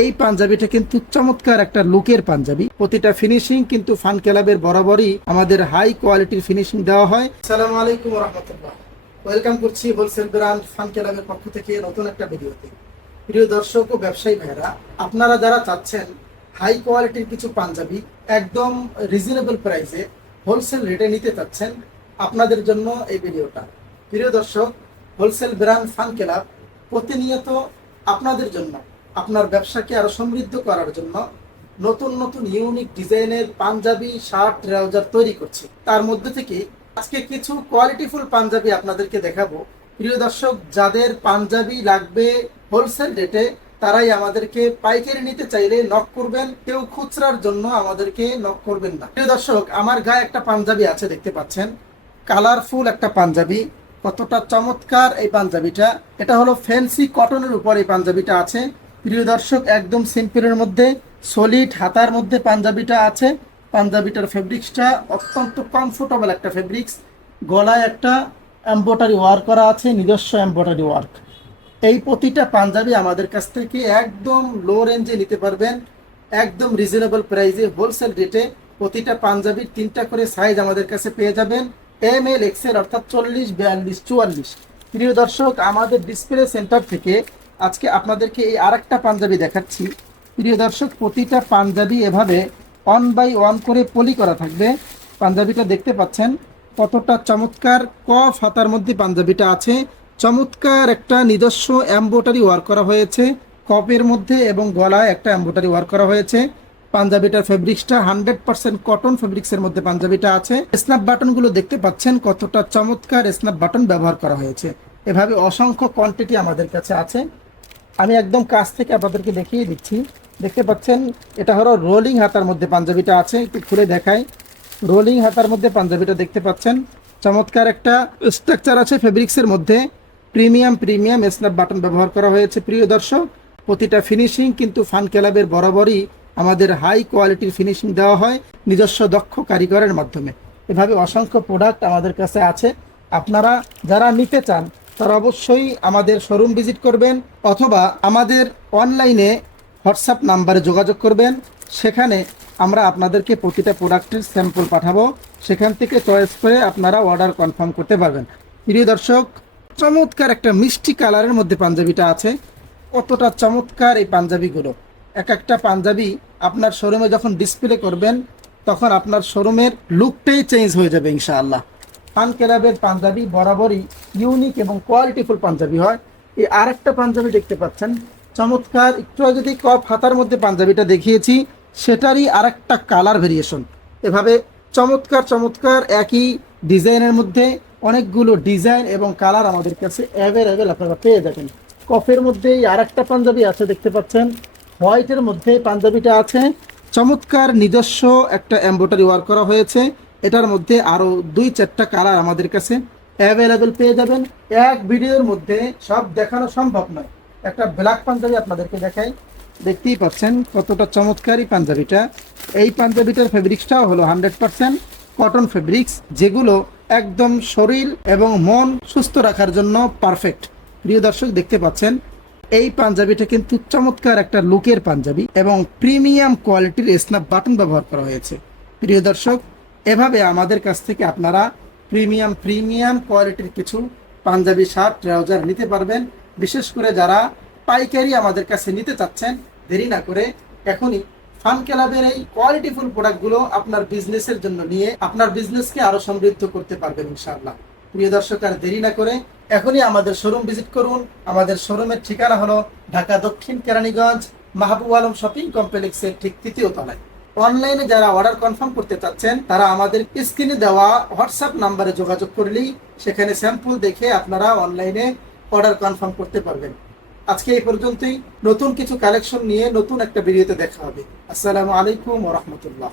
এই পাঞ্জাবিটা কিন্তু চমৎকার একটা লুকের পাঞ্জাবি। প্রতিটা ফিনিশিং কিন্তু ফান ক্লাবের বরাবরই আমাদের হাই কোয়ালিটির ফিনিশিং দেওয়া হয়। আসসালামু আলাইকুম ওয়া রাহমাতুল্লাহ। ওয়েলকাম করছি হোলসেল ব্র্যান্ড ফান ক্লাবের পক্ষ থেকে নতুন একটা ভিডিওতে। প্রিয় দর্শক ও ব্যবসায়ী ভাইরা, আপনারা যারা চাচ্ছেন হাই কোয়ালিটির কিছু পাঞ্জাবি একদম রিজনেবল প্রাইসে হোলসেল রেটে নিতে চাচ্ছেন, আপনাদের জন্য এই ভিডিওটা। প্রিয় দর্শক, হোলসেল ব্র্যান্ড ফান ক্লাব প্রতিনিয়ত আপনাদের জন্য, আপনার ব্যবসাকে আরো সমৃদ্ধ করার জন্য নতুন নতুন ইউনিক ডিজাইনের পাঞ্জাবি, শার্ট, ট্রাউজার তৈরি করছে। তার মধ্যে থেকে আজকে কিছু কোয়ালিটিফুল পাঞ্জাবি আপনাদেরকে দেখাবো। প্রিয় দর্শক, যাদের পাঞ্জাবি লাগবে হোলসেল রেটে তারাই আমাদেরকে পাইকারি নিতে চাইলে নক করবেন, কেউ খুচরার জন্য আমাদেরকে নক করবেন না। প্রিয় দর্শক, আমার গায়ে একটা পাঞ্জাবি আছে, দেখতে পাচ্ছেন, কালারফুল একটা পাঞ্জাবি। কতটা চমৎকার এই পাঞ্জাবিটা! এটা হলো ফ্যান্সি কটনের উপর এই পাঞ্জাবিটা আছে। প্রিয় দর্শক, একদম সিম্পলের মধ্যে সলিড হাতার মধ্যে পাঞ্জাবিটা আছে। পাঞ্জাবিটার ফেব্রিক্সটা অত্যন্ত কমফোর্টেবল একটা ফেব্রিক্স। গলায় একটা এমব্রয়ডারি ওয়ার্ক করা আছে, নিজস্ব এমব্রয়ডারি ওয়ার্ক। এই প্রতিটা পাঞ্জাবি আমাদের কাছ থেকে একদম লো রেঞ্জে নিতে পারবেন, একদম রিজনেবল প্রাইসে হোলসেল রেটে। প্রতিটা পাঞ্জাবির 3টা করে সাইজ আমাদের কাছে পেয়ে যাবেন, এম এল এক্সেল, অর্থাৎ 40, 42, 44। প্রিয় দর্শক, আমাদের ডিসপ্লে সেন্টার থেকে আজকে আপনাদেরকে এই আরেকটা পাঞ্জাবি দেখাচ্ছি। প্রিয় দর্শক, প্রতিটা পাঞ্জাবি এভাবে 1 বাই 1 করে পলি করা থাকবে। পাঞ্জাবিটা দেখতে পাচ্ছেন কতটা চমৎকার। কফ হাতার মধ্যে পাঞ্জাবিটা আছে। চমৎকার একটা নিজস্ব এমব্রয়ডারি ওয়ার্ক করা হয়েছে কপের মধ্যে, এবং গলায় একটা এমব্রয়ডারি ওয়ার্ক করা হয়েছে। পাঞ্জাবিটার ফেব্রিক্সটা 100% কটন ফেব্রিক্সের মধ্যে পাঞ্জাবিটা আছে। স্ন্যাপ বাটনগুলো দেখতে পাচ্ছেন কতটা চমৎকার স্ন্যাপ বাটন ব্যবহার করা হয়েছে। এভাবে অসংখ্য কোয়ান্টিটি আমাদের কাছে আছে। আমি একদম কাছ থেকে আপনাদেরকে দেখিয়ে দিচ্ছি। দেখতে পাচ্ছেন এটা হলো রোলিং হাতার মধ্যে পাঞ্জাবিটা আছে। একটু খুলে দেখাই। রোলিং হাতার মধ্যে পাঞ্জাবিটা দেখতে পাচ্ছেন, চমৎকার একটা স্ট্রাকচার আছে ফেব্রিক্সের মধ্যে। প্রিমিয়াম স্ন্যাপ বাটন ব্যবহার করা হয়েছে। প্রিয় দর্শক, প্রতিটা ফিনিশিং কিন্তু ফান ক্লাবের বরাবরই আমাদের হাই কোয়ালিটির ফিনিশিং দেওয়া হয় নিজস্ব দক্ষ কারিগরের মাধ্যমে। এভাবে অসংখ্য প্রোডাক্ট আমাদের কাছে আছে। আপনারা যারা নিতে চান তারা অবশ্যই আমাদের শোরুম ভিজিট করবেন, অথবা আমাদের অনলাইনে হোয়াটসঅ্যাপ নাম্বারে যোগাযোগ করবেন। সেখানে আমরা আপনাদেরকে প্রতিটা প্রোডাক্টের স্যাম্পল পাঠাবো, সেখান থেকে চয়েস করে আপনারা অর্ডার কনফার্ম করতে পারবেন। প্রিয় দর্শক, চমৎকার একটা মিষ্টি কালারের মধ্যে পাঞ্জাবিটা আছে। কতটা চমৎকার এই পাঞ্জাবিগুলো! এক একটা পাঞ্জাবি আপনার শোরুমে যখন ডিসপ্লে করবেন তখন আপনার শোরুমের লুকটাই চেঞ্জ হয়ে যাবে ইনশাআল্লাহ। ফান ক্লাবের পাঞ্জাবি বরাবরই ইউনিক এবং কোয়ালিটিফুল পাঞ্জাবি হয়। এই আরেকটা পাঞ্জাবি দেখতে পাচ্ছেন চমৎকার। একটু আগে যদি কফ হাতার মধ্যে পাঞ্জাবিটা দেখিয়েছি, সেটারই আরেকটা কালার ভেরিয়েশন। এভাবে চমৎকার একই ডিজাইনের মধ্যে অনেকগুলো ডিজাইন এবং কালার আমাদের কাছে অ্যাভেলেবেল আপনারা পেয়ে যাবেন। কফের মধ্যেই আরেকটা পাঞ্জাবি আছে, দেখতে পাচ্ছেন হোয়াইটের মধ্যে পাঞ্জাবিটা আছে। চমৎকার নিজস্ব একটা এমব্রয়ডারি ওয়ার্ক করা হয়েছে। এটার মধ্যে আরও 2-4টা কালার আমাদের কাছে অ্যাভেলেবেল পেয়ে যাবেন। এক ভিডিওর মধ্যে সব দেখানো সম্ভব নয়। একটা ব্ল্যাক পাঞ্জাবি আপনাদেরকে দেখাই। দেখতেই পাচ্ছেন কতটা চমৎকারই পাঞ্জাবিটা। এই পাঞ্জাবিটার ফেব্রিক্সটাও হলো 100% কটন ফেব্রিক্স, যেগুলো একদম শরীর এবং মন সুস্থ রাখার জন্য পারফেক্ট। প্রিয় দর্শক, দেখতে পাচ্ছেন এই পাঞ্জাবিটা কিন্তু চমৎকার একটা লুকের পাঞ্জাবি, এবং প্রিমিয়াম কোয়ালিটির স্ন্যাপ বাটন ব্যবহার করা হয়েছে। প্রিয় দর্শক, এভাবে আমাদের কাছ থেকে আপনারা প্রিমিয়াম কোয়ালিটির কিছু পাঞ্জাবি, শার্ট, ট্রাউজার নিতে পারবেন। বিশেষ করে যারা পাইকারি আমাদের কাছে নিতে চাচ্ছেন, দেরি না করে এখনই ফান ক্লাবের এই কোয়ালিটিফুল প্রোডাক্টগুলো আপনার বিজনেসের জন্য নিয়ে আপনার বিজনেসকে আরো সমৃদ্ধ করতে পারবেন ইনশাআল্লাহ। প্রিয় দর্শক, আর দেরি না করে এখনই আমাদের শোরুম ভিজিট করুন। আমাদের শোরুমের ঠিকানা হলো ঢাকা দক্ষিণ কেরানীগঞ্জ মাহবুব আলম শপিং কমপ্লেক্সের ঠিক 3য় তলায়। অনলাইনে যারা অর্ডার কনফার্ম করতে চাচ্ছেন তারা আমাদের স্ক্রিনে দেওয়া হোয়াটসঅ্যাপ নাম্বারে যোগাযোগ করলেই সেখানে স্যাম্পল দেখে আপনারা অনলাইনে অর্ডার কনফার্ম করতে পারবেন। আজকে এই পর্যন্তই। নতুন কিছু কালেকশন নিয়ে নতুন একটা ভিডিওতে দেখা হবে। আসসালামু আলাইকুম ওয়া রাহমাতুল্লাহ।